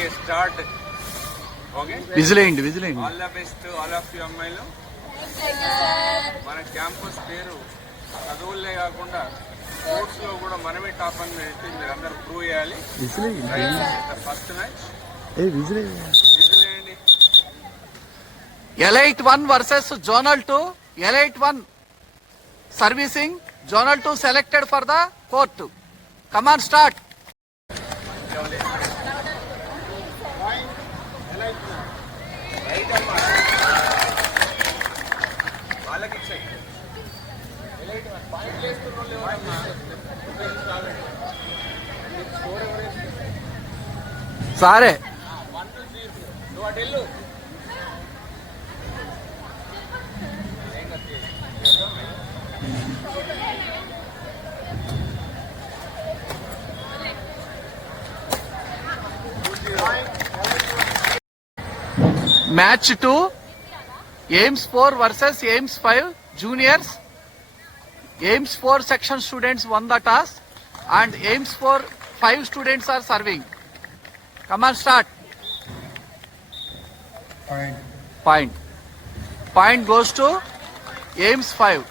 Okay start. Okay విజిలేయండి. All the best all of you అమ్మాయిలు. మన క్యాంపస్ పేరు చదువులే కాకుండా స్పోర్ట్స్ లో కూడా మనమే టాప్ అని పెట్టి మీరు అందరూ ప్రూవ్ చేయాలి. ఫస్ట్ మ్యాచ్ విజిలేయండి. Elite 1 versus Zonal 2. Elite 1 servicing. Zonal 2 selected for the court. Come on, start. Sare. Match 2, AIMS 4 versus AIMS 5 juniors. AIMS 4 section students won the toss and AIMS 4 5 students are serving. Come on, start. Point goes to AIMS 5.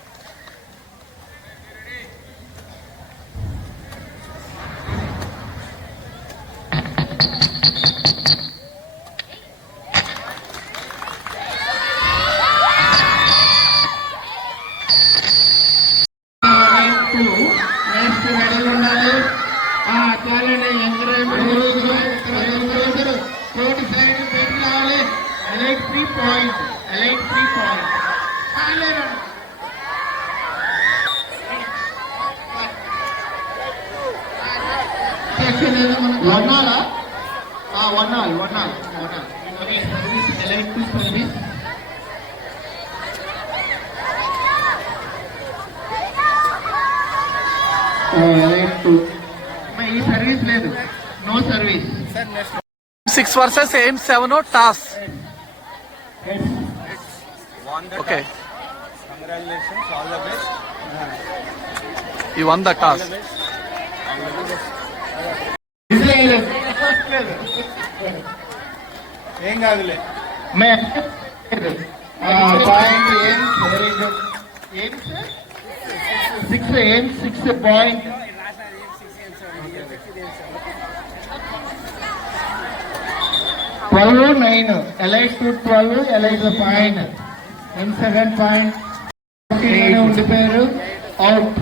ఈ సర్వీస్ లేదు, no service. 6 versus AIMS 7 toss. Okay. Congratulations, all the best. You won the toss. ఏం కాదులే. Six point 12-9. Elite 2 12, Elite 5. In 7 point. ఉండిపోయారు. అవుట్.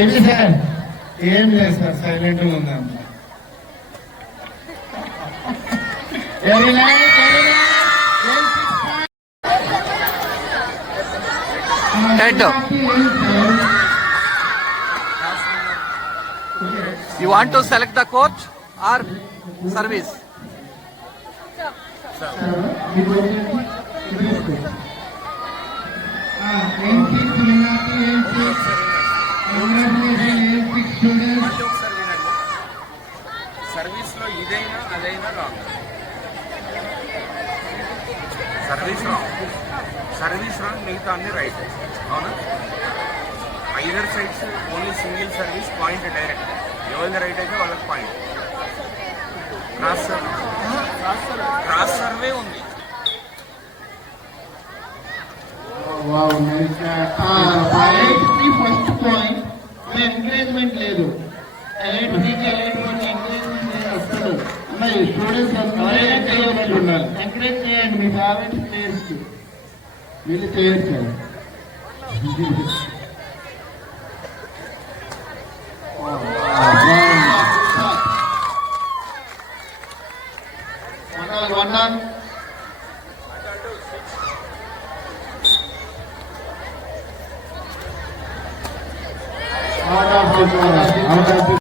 ఏం చేస్తారు, సైలెంట్ గా ఉందా? Very nice. Head. You want to select the coach or service? Service లో ఇదైనా అదైనా రాంగ్. సర్వీస్ రాంగ్, మిగతా అన్ని రైట్. అవునా? Either sides only single service, point direct. ఎవరిది రైట్ అయితే వాళ్ళకి పాయింట్. క్రాస్ సర్వే ఉంది. ఫస్ట్ పాయింట్ ఎంకరేజ్మెంట్ లేదు. స్టూడెంట్స్ ఎంకరేజ్ చేయండి మీ ఫేవరెట్ ప్లేయర్స్ కి. వీళ్ళు చేయొచ్చు. out of the